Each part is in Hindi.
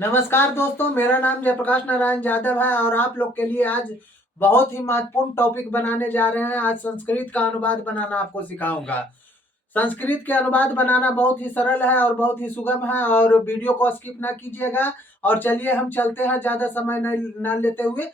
नमस्कार दोस्तों, मेरा नाम जयप्रकाश नारायण यादव है और आप लोग के लिए आज बहुत ही महत्वपूर्ण टॉपिक बनाने जा रहे हैं। आज संस्कृत का अनुवाद बनाना आपको सिखाऊंगा। संस्कृत के अनुवाद बनाना बहुत ही सरल है और बहुत ही सुगम है और वीडियो को स्किप ना कीजिएगा। और चलिए हम चलते हैं, ज्यादा समय न लेते हुए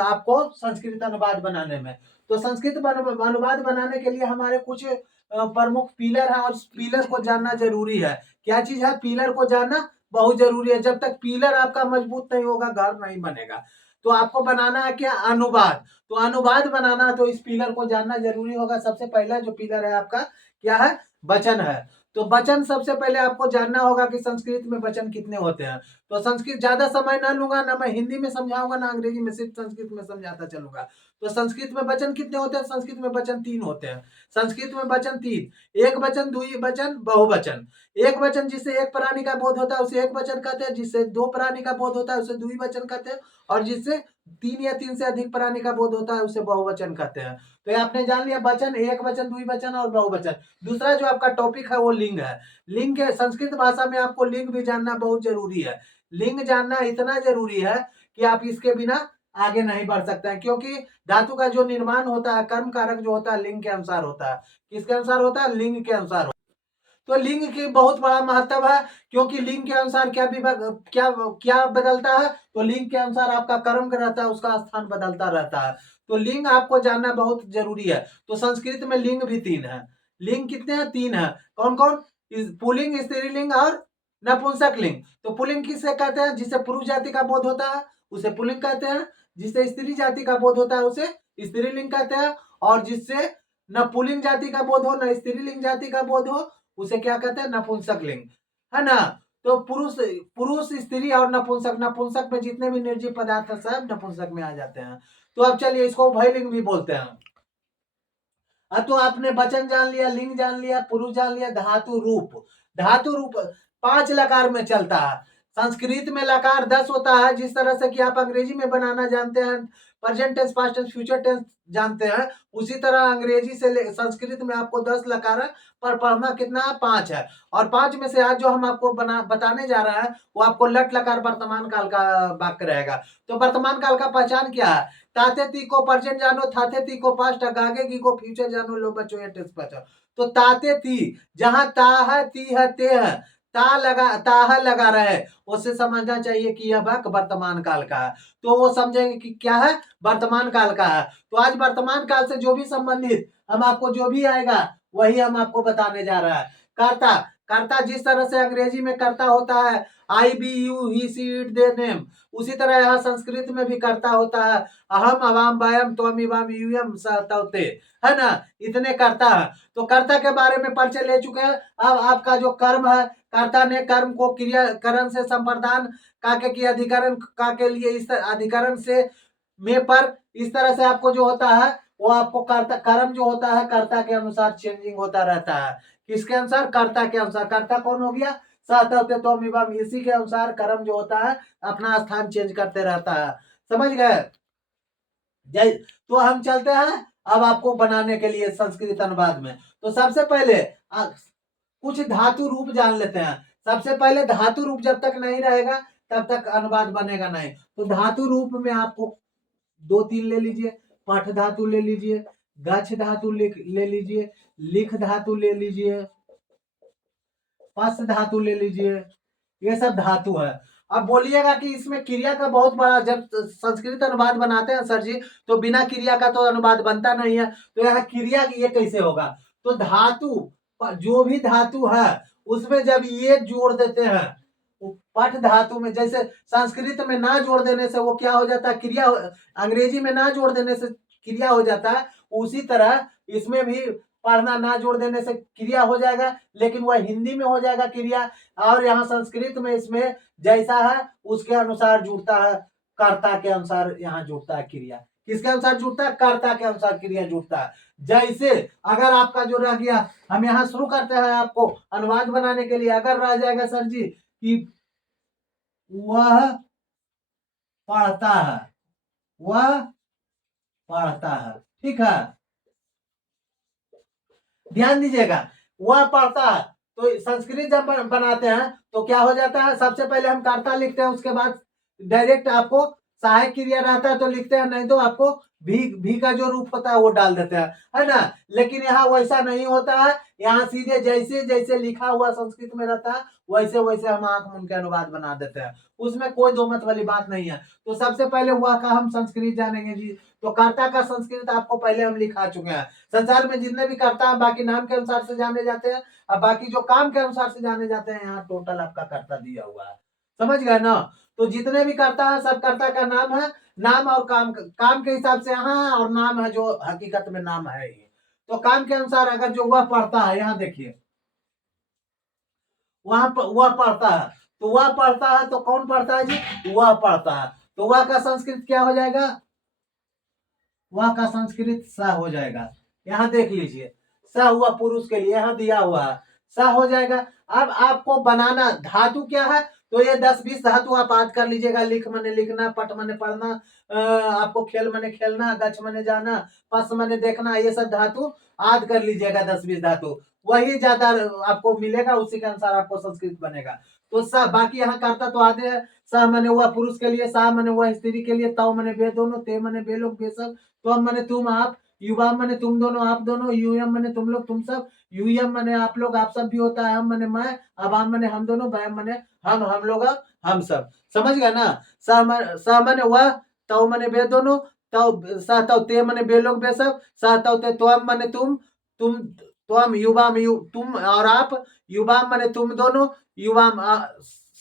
आपको संस्कृत अनुवाद बनाने में। तो संस्कृत अनुवाद बनाने के लिए हमारे कुछ प्रमुख पिलर है और पिलर को जानना जरूरी है। क्या चीज है? पिलर को जानना बहुत जरूरी है। जब तक पिलर आपका मजबूत नहीं होगा, घर नहीं बनेगा। तो आपको बनाना है क्या? अनुवाद। तो अनुवाद बनाना है तो इस पिलर को जानना जरूरी होगा। सबसे पहला जो पिलर है आपका क्या है? वचन है। तो वचन सबसे पहले आपको जानना होगा कि संस्कृत में वचन कितने होते हैं। तो संस्कृत ज्यादा समय ना लूंगा, ना मैं हिंदी में समझाऊंगा ना अंग्रेजी में, सिर्फ संस्कृत में समझाता चलूंगा। तो संस्कृत में वचन कितने होते हैं? संस्कृत में वचन 3 होते हैं। संस्कृत में वचन 3, एक वचन, द्विवचन, बहुवचन। एक वचन जिससे एक प्राणी का बोध होता है उसे एक वचन कहते हैं, जिससे दो प्राणी का बोध होता है उसे द्विवचन कहते हैं, और जिससे 3 या 3 से अधिक प्राणी का बोध होता है उसे बहुवचन कहते हैं। तो ये आपने जान लिया, वचन, एक वचन, द्विवचन और बहुवचन। दूसरा जो आपका टॉपिक है वो लिंग है। लिंग के संस्कृत भाषा में आपको लिंग भी जानना बहुत जरूरी है। लिंग जानना इतना जरूरी है कि आप इसके बिना आगे नहीं बढ़ सकते हैं, क्योंकि धातु का जो निर्माण होता है, कर्म कारक जो होता है, लिंग के अनुसार होता है। किसके अनुसार होता है? लिंग के अनुसार। तो लिंग की बहुत बड़ा महत्व है, क्योंकि लिंग के अनुसार क्या विभाग, क्या क्या बदलता है? तो लिंग के अनुसार आपका कर्म रहता है, उसका स्थान बदलता रहता है। तो लिंग आपको जानना बहुत जरूरी है। तो संस्कृत में लिंग भी 3 है। लिंग कितने हैं? 3 है। कौन कौन? पुल्लिंग, स्त्रीलिंग और नपुंसक लिंग। तो पुल्लिंग किसे कहते हैं? जिससे पुरुष जाति का बोध होता है उसे पुल्लिंग कहते हैं। जिससे स्त्री जाति का बोध होता है उसे स्त्रीलिंग कहते हैं। और जिससे न पुल्लिंग जाति का बोध हो न स्त्रीलिंग जाति का बोध हो उसे क्या कहते हैं? नपुंसक लिंग, है ना। तो पुरुष पुरुष स्त्री और नपुंसक, नपुंसक में जितने भी निर्जीव पदार्थ है सब नपुंसक में आ जाते हैं। तो अब चलिए, इसको उभयलिंग भी बोलते हैं। तो आपने वचन जान लिया, लिंग जान लिया, पुरुष जान लिया, धातु रूप। धातु रूप 5 लकार में चलता है। संस्कृत में लकार 10 होता है, जिस तरह से कि आप अंग्रेजी में बनाना जानते हैं, present tense, past tense, future tense जानते हैं, उसी तरह अंग्रेजी से संस्कृत में आपको 10 लकार है, पर पढ़ना कितना है? 5 है। और 5 में से आज जो हम आपको बताने जा रहे हैं वो आपको लट लकार वर्तमान काल का वाक्य रहेगा। तो वर्तमान काल का पहचान क्या है? ताते ती को प्रेजेंट जानो, थाते ती को पास्ट, गागे गी को फ्यूचर जानो, लो बच्चों ये टेंस बचो। तो ताते ती, जहां ता है, ती है, ते है, ताहा लगा रहे, उससे समझना चाहिए कि यह वाक्य वर्तमान काल का है। तो वो समझेंगे कि क्या है? वर्तमान काल का है। तो आज वर्तमान काल से जो भी संबंधित हम आपको जो भी आएगा वही हम आपको बताने जा रहा है। कर्ता, कर्ता जिस तरह से अंग्रेजी में कर्ता होता है, I we you, he she it they name, उसी तरह यहाँ संस्कृत में भी कर्ता होता है। अहम अवाम वयम त्वम इवम यूयम स तौ ते, है ना। इतने कर्ता है। तो कर्ता के बारे में परिचय ले चुके हैं। अब आपका जो कर्म है, कर्ता ने कर्म को क्रियाकरण से संप्रदान काके की अधिकरण का के लिए इस अधिकरण से में पर इस तरह से आपको जो होता है वो आपको कर्ता, कर्म जो होता है कर्ता के अनुसार चेंजिंग होता रहता है। किसके अनुसार? कर्ता के अनुसार। कर्ता कौन हो गया? सहतव्य, इसी के अनुसार कर्म जो होता है अपना स्थान चेंज करते रहता है। समझ गए? जय। तो हम चलते हैं अब आपको बनाने के लिए संस्कृत अनुवाद में। तो सबसे पहले कुछ धातु रूप जान लेते हैं। सबसे पहले धातु रूप जब तक नहीं रहेगा तब तक अनुवाद बनेगा नहीं। तो धातु रूप में आपको 2-3 ले लीजिए। पठ धातु ले लीजिए, गच्छ धातु ले लीजिए, लिख धातु ले लीजिए, पस धातु ले लीजिए। ये सब धातु है। अब बोलिएगा कि इसमें क्रिया का बहुत बड़ा, जब संस्कृत अनुवाद बनाते हैं सर जी तो बिना क्रिया का तो अनुवाद बनता नहीं है। तो यहाँ क्रिया ये कैसे होगा? तो धातु, जो भी धातु है उसमें जब ये जोड़ देते हैं, पठ धातु में, जैसे संस्कृत में ना जोड़ देने से वो क्या हो जाता है? क्रिया। अंग्रेजी में ना जोड़ देने से क्रिया हो जाता है, उसी तरह इसमें भी पढ़ना ना जोड़ देने से क्रिया हो जाएगा, लेकिन वह हिंदी में हो जाएगा क्रिया। और यहाँ संस्कृत में इसमें जैसा है उसके अनुसार जुड़ता है, कर्ता के अनुसार यहाँ जुड़ता है क्रिया। किसके अनुसार जुड़ता है? कर्ता के अनुसार क्रिया जुड़ता है। जैसे अगर आपका जो रह गया, हम यहाँ शुरू करते हैं आपको अनुवाद बनाने के लिए। अगर रह जाएगा सर जी कि वह पढ़ता है, वह पढ़ता है, ठीक है, ध्यान दीजिएगा, वह पढ़ता है। तो संस्कृत जब बनाते हैं तो क्या हो जाता है, सबसे पहले हम कर्ता लिखते हैं, उसके बाद डायरेक्ट आपको सहायक क्रिया रहता है तो लिखते हैं, नहीं तो आपको भी का जो रूप होता है वो डाल देते हैं, है ना। लेकिन यहाँ वैसा नहीं होता है, यहाँ सीधे जैसे जैसे लिखा हुआ संस्कृत में रहता है वैसे वैसे हम आंख मूंद के अनुवाद बना देते हैं, उसमें कोई दो मत वाली बात नहीं है। तो सबसे पहले वह का हम संस्कृत जानेंगे जी। तो कर्ता का संस्कृत आपको पहले हम लिखा चुके हैं। संसार में जितने भी कर्ता हैं बाकी नाम के अनुसार से जाने जाते हैं, और बाकी जो काम के अनुसार से जाने जाते हैं, यहाँ टोटल आपका कर्ता दिया हुआ है, समझ गए ना। तो जितने भी कर्ता है सब कर्ता का नाम है, नाम और काम के हिसाब से यहाँ है, और नाम है जो हकीकत में नाम है ही। तो काम के अनुसार अगर जो वह पढ़ता है, यहाँ देखिए वहां पर वह पढ़ता है, तो वह पढ़ता है तो कौन पढ़ता है जी, वह पढ़ता है। तो वह का संस्कृत क्या हो जाएगा, वह का संस्कृत स हो जाएगा। यहाँ देख लीजिए स हुआ पुरुष के लिए, यहाँ दिया हुआ है स हो जाएगा। अब आपको बनाना धातु क्या है, तो ये 10-20 धातु आप याद कर लीजिएगा। लिख मने लिखना, पट मने पढ़ना, आपको खेल मने खेलना, गच मने जाना, पस मने देखना, ये सब धातु याद कर लीजिएगा। 10-20 धातु वही ज्यादा आपको मिलेगा, उसी के अनुसार आपको संस्कृत बनेगा। तो स बाकी यहाँ करता तो आधे है। स मने हुआ पुरुष के लिए, सा मने हुआ स्त्री के लिए, तव मने बे दोनों, ते मने बे लोग बे सब, त्वम मने तुम आप, युवाम मने तुम दोनों आप दोनों, यूयम मने तुम लोग तुम सब, यूयम मने आप लोग आप सब भी होता है, हम मने मैं, अबाम मने हम दोनों, वयम मने हम लोग हम सब, समझ गए ना। स मने वह, तव मने बे दोनों, तव सा तव ते मने बे लोग बे सब, सा तव ते त्वम मने तुम त्वम युवाम तुम और आप, युवाम मने तुम दोनों, युवाम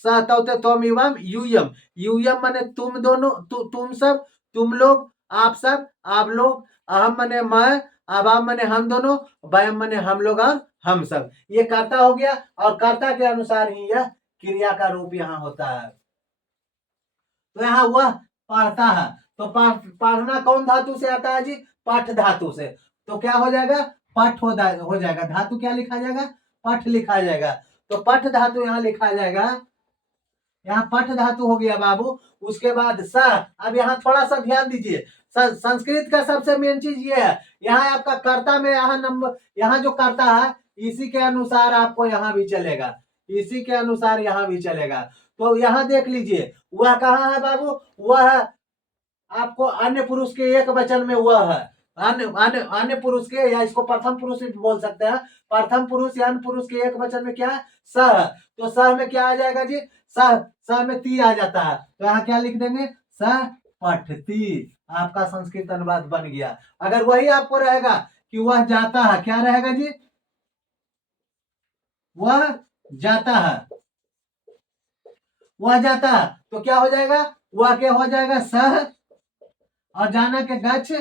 सा तव ते त्वम युवाम, यूयम यूयम मने तुम दोनों तुम सब, तुम लोग, आप सब, आप लोग, अहम मने मैं, अबाम मने हम दोनों, वयम मने हम लोग और हम सब। ये कर्ता हो गया, और कर्ता के अनुसार ही यह क्रिया का रूप यहाँ होता है। तो यहाँ वह पढ़ता है, तो पढ़ना कौन धातु से आता है जी, पठ धातु से। तो क्या हो जाएगा, पठ हो जाएगा। धातु क्या लिखा जाएगा, पठ लिखा जाएगा। तो पठ धातु यहाँ लिखा जाएगा, यहाँ पठ धातु हो गया बाबू। उसके बाद स, अब यहाँ थोड़ा सा ध्यान दीजिए, संस्कृत का सबसे मेन चीज ये है, यहाँ आपका कर्ता में यहाँ नंबर, यहाँ जो कर्ता है इसी के अनुसार आपको यहाँ भी चलेगा, इसी के अनुसार यहाँ भी चलेगा। तो यहाँ देख लीजिए वह कहाँ है बाबू, वह आपको अन्य पुरुष के एक वचन में वह है, अन्य पुरुष के, या इसको प्रथम पुरुष भी बोल सकते हैं। प्रथम पुरुष या अन्य पुरुष के एक वचन में क्या है, सह। तो सह में क्या आ जाएगा जी, सह में ती आ जाता है, तो यहाँ क्या लिख देंगे, सह पठती। आपका संस्कृत अनुवाद बन गया। अगर वही आपको रहेगा कि वह जाता है, क्या रहेगा जी, वह जाता है, वह जाता है, तो क्या हो जाएगा, वह क्या हो जाएगा, सह, और जाना के गच्छ,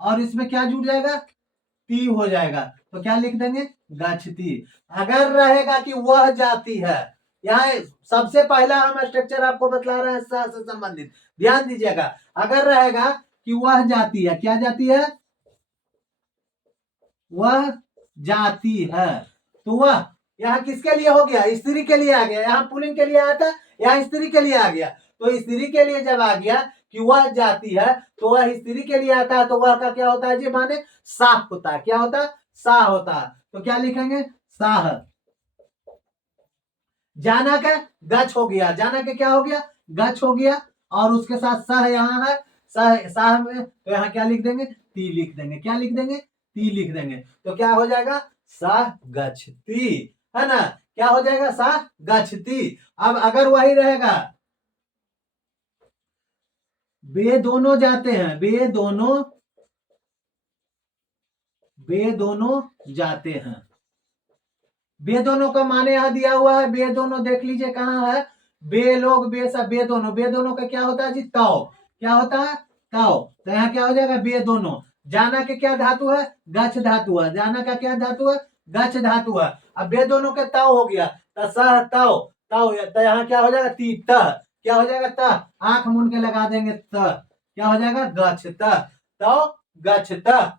और इसमें क्या जुड़ जाएगा, ती हो जाएगा। तो क्या लिख देंगे, गच्छती। अगर रहेगा कि वह जाती है, यहाँ सबसे पहला हम स्ट्रक्चर आपको बतला रहे हैं स से संबंधित, ध्यान दीजिएगा। अगर रहेगा कि वह जाती है, क्या जाती है, वह जाती है, तो वह यहाँ किसके लिए हो गया, स्त्री के लिए आ गया। यहाँ पुल्लिंग के लिए आया था, यहाँ स्त्री के लिए आ गया। तो स्त्री के लिए जब आ गया कि वह जाती है, तो वह स्त्री के लिए आता है, तो वह का क्या होता है जी, माने साह होता है। क्या होता है, साह होता है। तो क्या लिखेंगे, साह। जाना का गच हो गया, जाना के क्या हो गया, गच हो गया, और उसके साथ सह यहाँ है, सह साह में, तो यहाँ क्या लिख देंगे, ती लिख देंगे। क्या लिख देंगे, ती लिख देंगे। तो क्या हो जाएगा, साह गच्छती, है ना। क्या हो जाएगा, साह गच्छती। अब अगर वही रहेगा, वे दोनों जाते हैं, वे दोनों जाते हैं। बे दोनों का माने यहाँ दिया हुआ है, बे दोनों देख लीजिए कहाँ है, बे लोग बे सब, बे दोनों का क्या होता है जी, ताओ। क्या होता है, ताओ। तो यहाँ क्या हो जाएगा, बे दोनों। जाना के क्या धातु है, गच्छ धातु है। जाना का क्या धातु है, गच्छ धातु है। अब बे दोनों के ताओ हो गया, तो सह ताओ, ताओ, तो यहाँ क्या हो जाएगा, ती तह। क्या हो जाएगा, तह, आंख मूंद के लगा देंगे, तह। क्या हो जाएगा, गच्छ तह, ताओ गच्छ तह।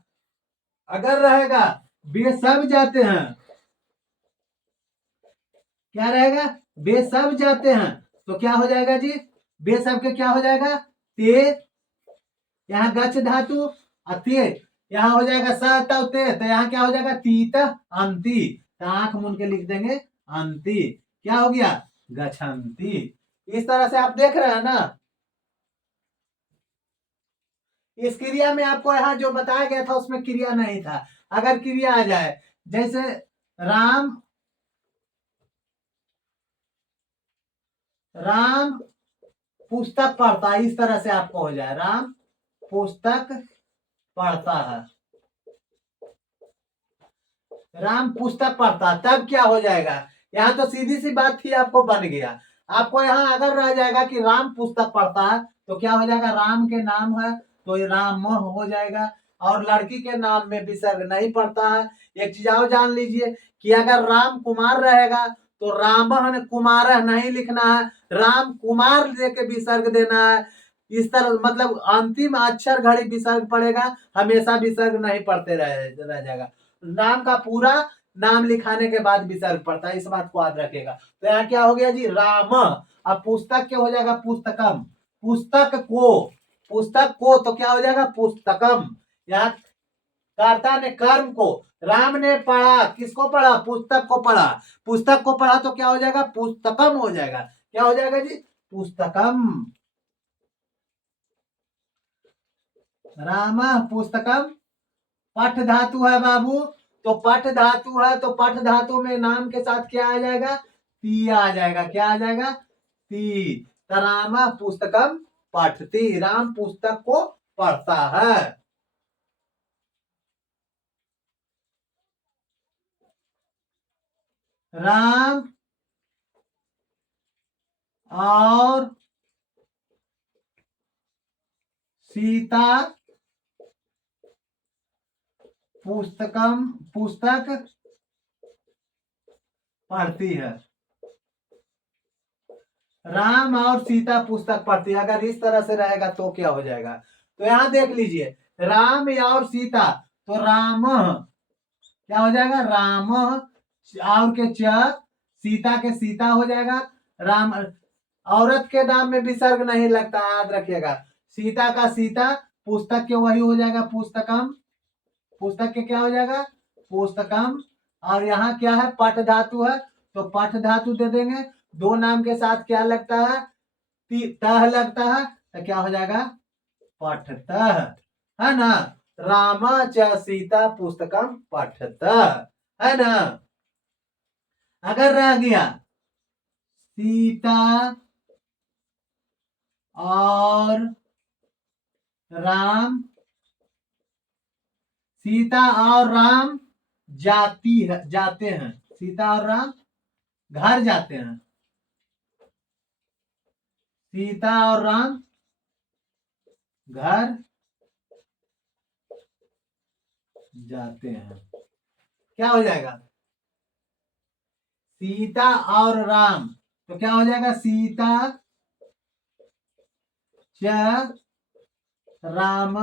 अगर रहेगा बे सब जाते हैं, क्या रहेगा, बे सब जाते हैं, तो क्या हो जाएगा जी, बे सब के क्या हो जाएगा, ते, यहाँ गच्छ धातु, ते यहाँ हो जाएगा स तव ते, तो यहाँ क्या हो जाएगा, तीत अंति। तो आंख मूंद के लिख देंगे अंति। क्या हो गया? गच्छन्ति। इस तरह से आप देख रहे हैं ना। इस क्रिया में आपको यहाँ जो बताया गया था उसमें क्रिया नहीं था। अगर क्रिया आ जाए, जैसे राम राम पुस्तक पढ़ता है, इस तरह से आपको हो जाए राम पुस्तक पढ़ता है, राम पुस्तक पढ़ता, तब क्या हो जाएगा? यहाँ तो सीधी सी बात थी, आपको बन गया। आपको यहाँ अगर रह जाएगा कि राम पुस्तक पढ़ता है तो क्या हो जाएगा? राम के नाम है तो ये राम हो जाएगा, और लड़की के नाम में विसर्ग नहीं पड़ता है। एक चीज और जान लीजिए कि अगर राम कुमार रहेगा तो रामन कुमार नहीं लिखना है, राम कुमार लेके विसर्ग देना है। इस तरह मतलब अंतिम अक्षर घड़ी विसर्ग पड़ेगा, हमेशा विसर्ग नहीं पढ़ते रह जाएगा। नाम का पूरा नाम लिखाने के बाद विसर्ग पड़ता है, इस बात को याद रखेगा। तो यहाँ क्या हो गया जी? राम। अब पुस्तक क्या हो जाएगा? पुस्तकम। पुस्तक को तो क्या हो जाएगा? पुस्तकम। यहाँ कर्ता ने कर्म को, राम ने पढ़ा, किसको पढ़ा? पुस्तक को पढ़ा। पुस्तक को पढ़ा तो क्या हो जाएगा? पुस्तकम हो जाएगा। क्या हो जाएगा जी? पुस्तकम। राम पुस्तकम। पठ धातु है बाबू, तो पठ धातु है तो पठ धातु में नाम के साथ क्या आ जाएगा? ती आ जाएगा। क्या आ जाएगा? ती। राम पुस्तकम पठती, राम पुस्तक को पढ़ता है। राम और सीता पुस्तक पढ़ती है। राम और सीता पुस्तक पढ़ती है, अगर इस तरह से रहेगा तो क्या हो जाएगा? तो यहां देख लीजिए, राम और सीता, तो राम क्या हो जाएगा? राम और के सीता के सीता हो जाएगा। राम, औरत के नाम में विसर्ग नहीं लगता, याद रखिएगा। सीता का सीता, पुस्तक के वही हो जाएगा पुस्तकम। पुस्तक के क्या हो जाएगा? पुस्तकम। और यहाँ क्या है? पठ धातु है तो पठ धातु दे देंगे। दो नाम के साथ क्या लगता है? तह लगता है, तो क्या हो जाएगा? पठतः, है ना। राम च सीता पुस्तकम पठतः, है ना। अगर रह गया सीता और राम, सीता और राम जाते हैं, सीता और राम घर जाते हैं, सीता और राम घर जाते हैं। क्या हो जाएगा? सीता और राम, तो क्या हो जाएगा? सीता च राम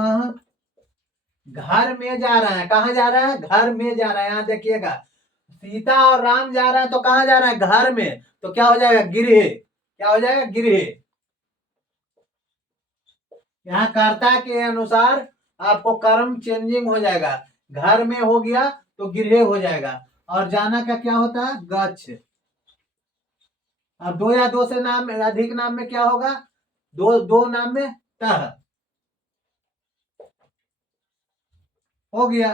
घर में जा रहा है। कहाँ जा रहा है? घर में जा रहा है। यहाँ देखिएगा, सीता और राम जा रहा है तो कहाँ जा रहा है? घर में। तो क्या हो जाएगा? गृह। क्या हो जाएगा? गृह। यहाँ कर्ता के अनुसार आपको कर्म चेंजिंग हो जाएगा। घर में हो गया तो गृह हो जाएगा, और जाना का क्या होता है? गच्छ। अब दो या दो से नाम अधिक नाम में क्या होगा? दो दो नाम में तह हो गया।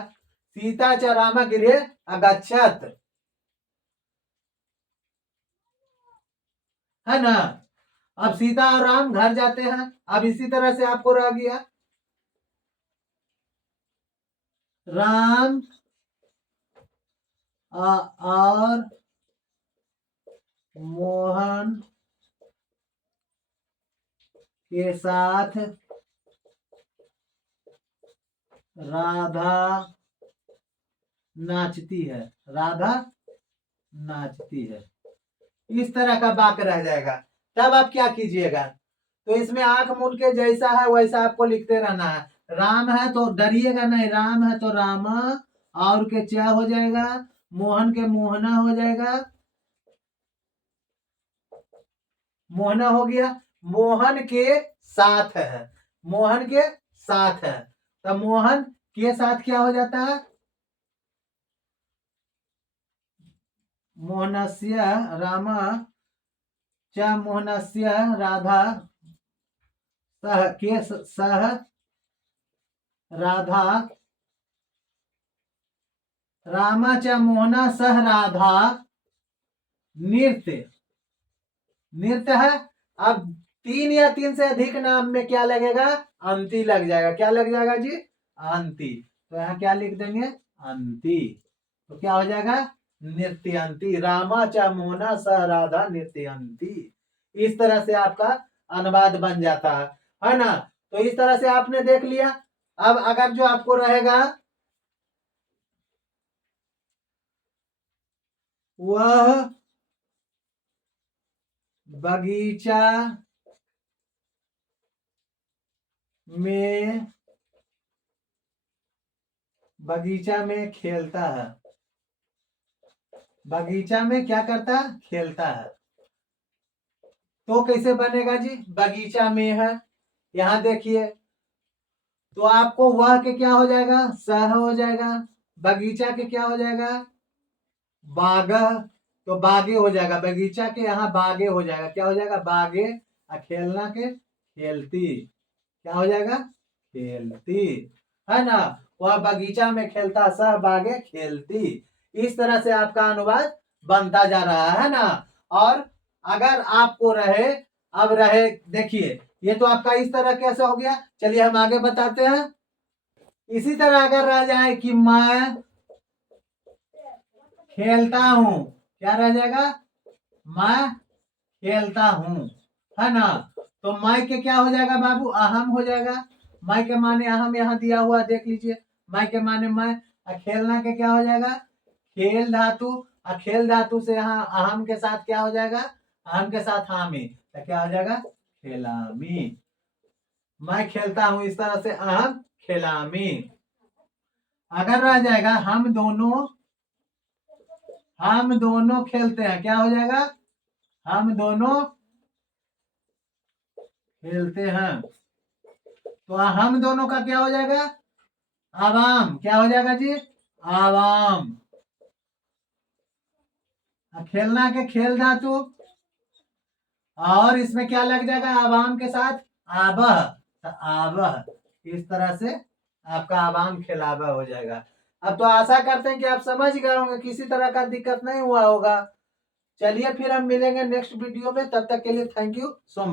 सीता च राम गृह अगच्छत, है ना। अब सीता और राम घर जाते हैं। अब इसी तरह से आपको रह गया राम और मोहन के साथ राधा नाचती है, राधा नाचती है। इस तरह का वाक्य रह जाएगा। तब आप क्या कीजिएगा? तो इसमें आंख मूंद के जैसा है वैसा आपको लिखते रहना है। राम है तो डरिएगा नहीं, राम है तो राम और के च हो जाएगा, मोहन के मोहना हो जाएगा, मोहना हो गया। मोहन के साथ है, मोहन के साथ है, तो मोहन के साथ क्या हो जाता है? मोहनस्य राम च मोहनस्य राधा सह के सह राधा राम च मोहन सह राधा नृत्य नृत्य है। अब 3 या 3 से अधिक नाम में क्या लगेगा? अंति लग जाएगा। क्या लग जाएगा जी? अंति। तो यहाँ क्या लिख देंगे? अंति। तो क्या हो जाएगा? नृत्यंती। रामा च मोहना स राधा नृत्यंती। इस तरह से आपका अनुवाद बन जाता है ना। तो इस तरह से आपने देख लिया। अब अगर जो आपको रहेगा वह बगीचा में खेलता है। बगीचा में क्या करता है? खेलता है। तो कैसे बनेगा जी? बगीचा में है, यहां देखिए, तो आपको वह के क्या हो जाएगा? सह हो जाएगा। बगीचा के क्या हो जाएगा? बाग। तो बागे हो जाएगा। बगीचा के यहाँ बागे हो जाएगा। क्या हो जाएगा? बागे। और खेलना के खेलती। क्या हो जाएगा? खेलती। है ना। वह बगीचा में खेलता, सह बागे खेलती। इस तरह से आपका अनुवाद बनता जा रहा है ना। और अगर आपको रहे, अब रहे, देखिए ये तो आपका इस तरह कैसे हो गया। चलिए हम आगे बताते हैं। इसी तरह अगर रह जाए कि मैं खेलता हूं, क्या रह जाएगा? मैं खेलता हूं, है ना। तो मैं के क्या हो जाएगा बाबू? अहम हो जाएगा। मैं के माने अहम यहाँ दिया हुआ देख लीजिए। मैं के माने मैं। और खेलना के क्या हो जाएगा? खेल धातु। और खेल धातु से यहाँ अहम के साथ क्या हो जाएगा? अहम के साथ हामी। तो क्या हो जाएगा? खेलामी। मैं खेलता हूं, इस तरह से अहम खेलामी। अगर रह जाएगा हम दोनों खेलते हैं, क्या हो जाएगा? हम दोनों खेलते हैं। तो हम दोनों का क्या हो जाएगा? आवाम। क्या हो जाएगा जी? आवाम। खेलना के खेल धातु, और इसमें क्या लग जाएगा? आवाम के साथ आबह। तो आबह। इस तरह से आपका आवाम खिलाबह हो जाएगा। अब तो आशा करते हैं कि आप समझ गए होंगे, किसी तरह का दिक्कत नहीं हुआ होगा। चलिए फिर हम मिलेंगे नेक्स्ट वीडियो में। तब तक के लिए थैंक यू सो मच।